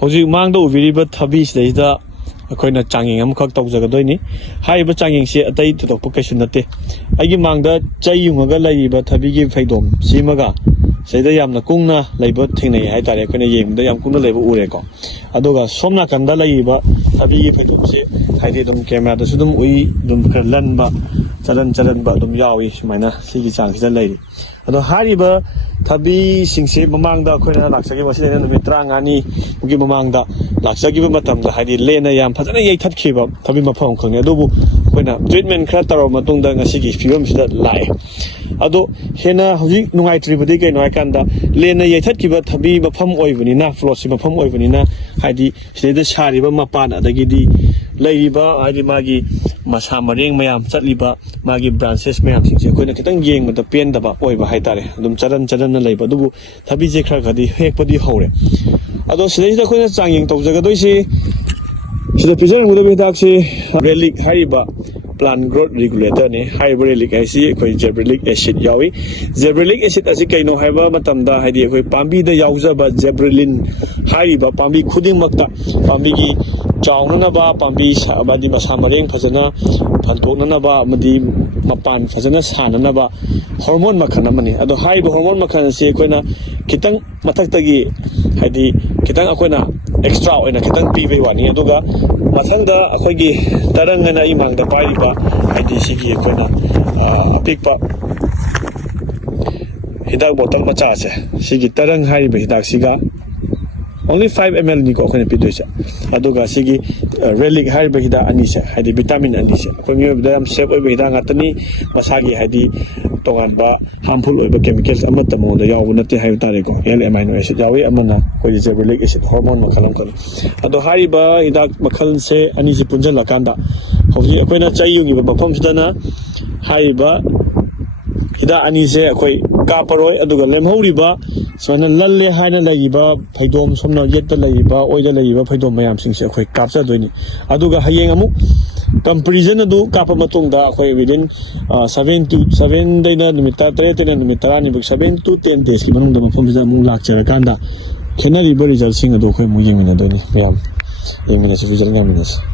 ꯍꯧꯖꯤꯛ ꯃꯥꯡꯗ ꯎꯕꯤꯔꯤꯕ ꯊꯕꯤꯁꯤꯗꯩꯗ ꯑꯩꯈꯣꯏꯅ ꯆꯥꯡꯌꯦꯡ ꯑꯃꯈꯛ ꯇꯧꯖꯒꯗꯣꯏꯅꯤ ꯍꯥꯏꯔꯤꯕ ꯆꯥꯡꯌꯦꯡꯁꯤ ꯑꯇꯩ ꯊꯣꯏꯗꯣꯛꯄ ꯀꯩꯁꯨ ꯅꯠꯇꯦ ꯑꯩꯒꯤ ꯃꯥꯡꯗ ꯆꯩ ꯌꯨꯡꯉꯒ ꯂꯩꯔꯤꯕ ꯊꯕꯤꯒꯤ ꯐꯩꯗꯣꯝ ꯁꯤꯃꯒ ꯁꯤꯗ ꯌꯥꯝꯅ ꯀꯨꯡꯅ ꯂꯩꯕ ꯊꯦꯡꯅꯩ ꯍꯥꯏꯇꯥꯔꯦ ꯑꯩꯈꯣꯏꯅ ꯌꯦꯡꯕꯗ ꯌꯥꯝ ꯀꯨꯡꯅ ꯂꯩꯕ ꯎꯔꯦꯀꯣ ꯑꯗꯨꯒ ꯁꯣꯝ ꯅꯥꯀꯟꯗ ꯂꯩꯔꯤꯕ ꯊꯕꯤꯒꯤ ꯐꯩꯗꯣꯝꯁꯤ ꯍꯥꯏꯗꯤ ꯑꯗꯨꯝ ꯀꯦꯃꯦꯔꯥꯗꯁꯨ ꯑꯗꯨꯝ ꯎꯏ ꯑꯗꯨꯝ ꯈꯔ ꯂꯟꯕ ꯆꯔꯟꯕ ꯑꯗꯨꯝ ꯌꯥꯎꯏ ꯁꯨꯃꯥꯏꯅ ꯁꯤꯒꯤ ꯆꯥꯡꯁꯤꯗ ꯂꯩꯔꯤ ꯑꯗꯣ ꯍꯥꯏꯔꯤꯕ ꯊꯕꯤꯁꯤꯡꯁꯤ ꯃꯃꯥꯡꯗ ꯑꯩꯈꯣꯏꯅ ꯂꯥꯛꯆꯈꯤꯕ ꯃꯁꯤꯗꯩꯅ ꯅꯨꯃꯤꯠ 35ꯒꯤ ꯃꯃꯥꯡꯗ ꯂꯥꯛꯆꯈꯤꯕ ꯃꯇꯝꯗ ꯍꯥꯏꯗꯤ ꯂꯦꯟꯅ ꯌꯥꯝ ꯐꯖꯅ ꯌꯩꯊꯠꯈꯤꯕ ꯊꯕꯤ ꯃꯐꯝ ꯑꯃꯈꯛꯅꯤ ꯑꯗꯨꯕꯨ ꯑꯩꯈꯣꯏꯅ ꯇ꯭ꯔꯤꯠꯃꯦꯟ ꯈꯔ ꯇꯧꯔꯕ ꯃꯇꯨꯡꯗ ꯉꯁꯤꯒꯤ ꯐꯤꯕꯝꯁꯤꯗ ꯂꯥꯛꯑꯦ ꯑꯗꯣ ꯍꯦꯟꯅ ꯍꯧꯖꯤꯛ ꯅꯨꯡꯉꯥꯏꯇ꯭ꯔꯤꯕꯗꯤ ꯀꯩꯅꯣ ꯍꯥꯏꯀꯥꯟꯗ ꯂꯦꯟꯅ ꯌꯩꯊꯠꯈꯤꯕ ꯊꯕꯤ ꯃꯐꯝ ꯑꯣꯏꯕꯅꯤꯅ ꯄ꯭ꯂꯣꯠꯁꯤ ꯃꯐꯝ ꯑꯣꯏꯕꯅꯤ나 ꯍꯥꯏꯗꯤ ꯁꯤꯗꯩꯗ ꯁꯥꯔꯤꯕ ꯃꯄꯥꯟ ꯑꯗꯒꯤꯗꯤ ꯂꯩꯔꯤꯕ ꯍꯥꯏꯗꯤ ꯃꯥꯒꯤ ꯃꯁꯥ ꯃꯔꯦꯡ ꯃꯌꯥꯝ ꯆꯠꯂꯤꯕ ꯃꯥꯒꯤ ꯕ꯭ꯔꯥꯟꯆꯦꯁ ꯃꯌꯥꯝꯁꯤꯡꯁꯦ ꯑꯩꯈꯣꯏꯅ ꯈꯤꯇꯪ ꯌꯦꯡꯕꯗ ꯄꯦꯟꯗꯕ ꯑꯣꯏꯕ ꯍꯥꯏꯇꯥꯔꯦ ꯑꯗꯨꯝ ꯆꯔꯟꯅ ꯂꯩꯕ ꯑꯗꯨꯕꯨ ꯊꯕꯤꯁꯦ ꯈꯔꯗꯤ ꯍꯦꯛꯄꯗꯤ ꯍꯧꯔꯦ ꯑꯗꯣ ꯁꯤꯗꯩꯁꯤꯗ ꯑꯩꯈꯣꯏꯅ ꯆꯥꯡꯌꯦꯡ ꯇꯧꯖꯒꯗꯣꯏꯁꯤ ꯁꯤꯗ ꯄꯤꯖꯔꯝꯒꯗꯕ ꯍꯤꯗꯥꯛꯁꯤ ꯔꯦꯂꯤꯛ ꯍꯥꯏꯔꯤꯕ ꯄ꯭ꯂꯥꯟ ꯒ꯭ꯔꯣꯠ ꯔꯤꯒꯨꯂꯦꯇꯔꯅꯤ ꯍꯥꯏꯔꯤꯕ ꯔꯦꯂꯤꯛ ꯍꯥꯏꯁꯤ ꯑꯩꯈꯣꯏ ꯖꯦꯕ꯭ꯔꯤꯂꯤꯛ ꯑꯦꯁꯤꯠ ꯌꯥꯎꯏ ꯖꯦꯕ꯭ꯔꯤꯂꯤꯛ ꯑꯦꯁꯤꯠ ꯑꯁꯤ ꯀꯩꯅꯣ ꯍꯥꯏꯕ ꯃꯇꯝꯗ ꯍꯥꯏꯗꯤ ꯑꯩꯈꯣꯏ ꯄꯥꯝꯕꯤꯗ ꯌꯥꯎꯖꯕ ꯖꯦꯕ꯭ꯔꯤꯂꯤꯟ ꯍꯥꯏꯔꯤꯕ ꯄꯥꯝꯕꯤ ꯈꯨꯗꯤꯡꯃꯛꯇ ꯄꯥꯝꯕꯤꯒꯤ ꯆꯥꯎꯅꯅꯕ ꯄꯥꯝꯕꯤ ꯍꯥꯏꯗꯤ ꯃꯁꯥ ꯃꯔꯦꯡ ꯐꯖꯅ ꯐꯟꯇꯣꯛꯅꯅꯕ ꯑꯃꯗꯤ ꯃꯄꯥꯟ ꯐꯖꯅ ꯁꯥꯅꯅꯕ ꯍꯣꯔꯃꯣꯟ ꯃꯈꯜ ꯑꯃꯅꯤ ꯑꯗꯣ ꯍꯥꯏꯔꯤꯕ ꯍꯣꯔꯃꯣꯟ ꯃꯈꯜ ꯑꯁꯤ ꯑꯩꯈꯣꯏꯅ ꯈꯤꯇꯪ ꯃꯊꯛꯇꯒꯤ ꯍꯥꯏꯗꯤ ꯈꯤꯇꯪ ꯑꯩꯈꯣꯏꯅ ꯑꯦꯛꯁꯇ꯭ꯔꯥ ꯑꯣꯏꯅ ꯈꯤꯇꯪ ꯄꯤꯕꯩ ꯋꯥꯅꯤ ꯑꯗꯨꯒ ꯃꯊꯪꯗ ꯑꯩꯈꯣꯏꯒꯤ ꯇꯔꯪ ꯑꯅ ꯑꯩ ꯃꯥꯡꯗ ꯄꯥꯏꯔꯤꯕ ꯍꯥꯏꯗꯤ ꯁꯤꯒꯤ ꯑꯩꯈꯣꯏꯅ ꯑꯄꯤꯛꯄ ꯍꯤꯗꯥꯛ ꯕꯣꯇꯜ ꯃꯆꯥꯁꯦ ꯁꯤꯒꯤ ꯇꯔꯪ ꯍꯥꯏꯔꯤꯕ ꯍꯤꯗꯥꯛꯁꯤꯒ only 5 ml ꯅꯤꯀꯣ ꯑꯩꯈꯣꯏꯅ ꯄꯤꯗꯣꯏꯁꯦ ꯑꯗꯨꯒ ꯁꯤꯒꯤ ꯔꯦꯂꯤꯛ ꯍꯥꯏꯔꯤꯕ ꯍꯤꯗꯥꯛ ꯑꯅꯤꯁꯦ ꯍꯥꯏꯗꯤ ꯚꯤꯇꯥꯃꯤꯟ ꯑꯅꯤꯁꯦ ꯑꯩꯈꯣꯏ ꯃꯤꯑꯣꯏꯕꯗ ꯌꯥꯝ ꯁꯦꯐ ꯑꯣꯏꯕ ꯍꯤꯗꯥꯛ ꯉꯥꯛꯇꯅꯤ ꯃꯁꯥꯒꯤ ꯍꯥꯏꯗꯤ ꯇꯣꯉꯥꯟꯕ ꯍꯥꯔꯝꯐꯨꯜ ꯑꯣꯏꯕ ꯀꯦꯃꯤꯀꯦꯜꯁ ꯑꯃꯠꯇ ꯃꯉꯣꯟꯗ ꯌꯥꯎꯕ ꯅꯠꯇꯦ ꯍꯥꯏꯕ ꯇꯥꯔꯦꯀꯣ ꯑꯦꯜ ꯑꯦꯃꯥꯏꯅꯣ ꯑꯦꯁꯤꯠ ꯌꯥꯎꯏ ꯑꯃꯅ ꯑꯩꯈꯣꯏꯒꯤ ꯖꯦꯕ꯭ꯔꯤꯂꯤꯛ ꯑꯦꯁꯤꯠ ꯍꯣꯔꯃꯣꯟ ꯃꯈꯜ ꯑꯃꯈꯛꯅꯤ ꯑꯗꯣ ꯍꯥꯏꯔꯤꯕ ꯍꯤꯗꯥꯛ ꯃꯈꯜꯁꯦ ꯑꯅꯤꯁꯤ ꯄꯨꯟꯁꯤꯜꯂꯀꯥꯟꯗ ꯍꯧꯖꯤꯛ ꯑꯩꯈꯣꯏꯅ ꯆꯩ ꯌꯨꯡꯉꯤꯕ ꯃꯐꯝꯁꯤꯗꯅ ꯍꯥꯏꯔꯤꯕ ꯍꯤꯗꯥꯛ ꯑꯅꯤꯁꯦ ꯑꯩꯈꯣই ꯀꯥꯞꯄꯔꯣꯏ ꯑꯗꯨꯒ ꯂꯦꯝꯍꯧꯔꯤꯕ ꯁꯨꯃꯥꯏꯅ ꯂꯜꯂꯦ ꯍꯥꯏꯅ ꯂꯩꯔꯤꯕ ꯐꯩꯗꯣꯝ ꯁꯣꯝꯅ ꯌꯦꯠꯇ ꯂꯩꯔꯤꯕ ꯑꯣꯏꯗ ꯂꯩꯔꯤꯕ ꯐꯩꯗꯣꯝ ꯃꯌꯥꯝꯁꯤꯡꯁꯦ ꯑꯩꯈꯣꯏ ꯀꯥꯞꯆꯗꯣꯏꯅꯤ ꯑꯗꯨꯒ ꯍꯌꯦꯡ ꯑꯃꯨꯛ ꯀꯝꯄꯦꯔꯤꯖꯟ ꯑꯗꯨ ꯀꯥꯞꯄ ꯃꯇꯨꯡꯗ ꯑꯩꯈꯣꯏ ꯋꯤꯗꯤꯟ 7 ꯅꯨꯃꯤꯠ 10 ꯅꯨꯃꯤꯠ 10 7 to 10 daysꯀꯤ ꯃꯅꯨꯡꯗ ꯃꯐꯝꯁꯤꯗ ꯑꯃꯨꯛ ꯂꯥꯛꯆꯔꯀꯥꯟꯗ ꯈꯦꯠꯅꯔꯤꯕ ꯔꯤꯖꯜꯁꯤꯡ ꯑꯗꯨ ꯑꯩꯈꯣꯏ ꯑꯃꯨꯛ ꯌꯦꯡꯃꯤꯟꯅꯗꯣꯏꯅꯤ ꯃꯌꯥꯝ ꯌꯦꯡꯃꯤꯟꯅꯁꯤ ꯔꯤꯖꯜ ꯌꯦꯡꯃꯤꯟꯅꯁꯤ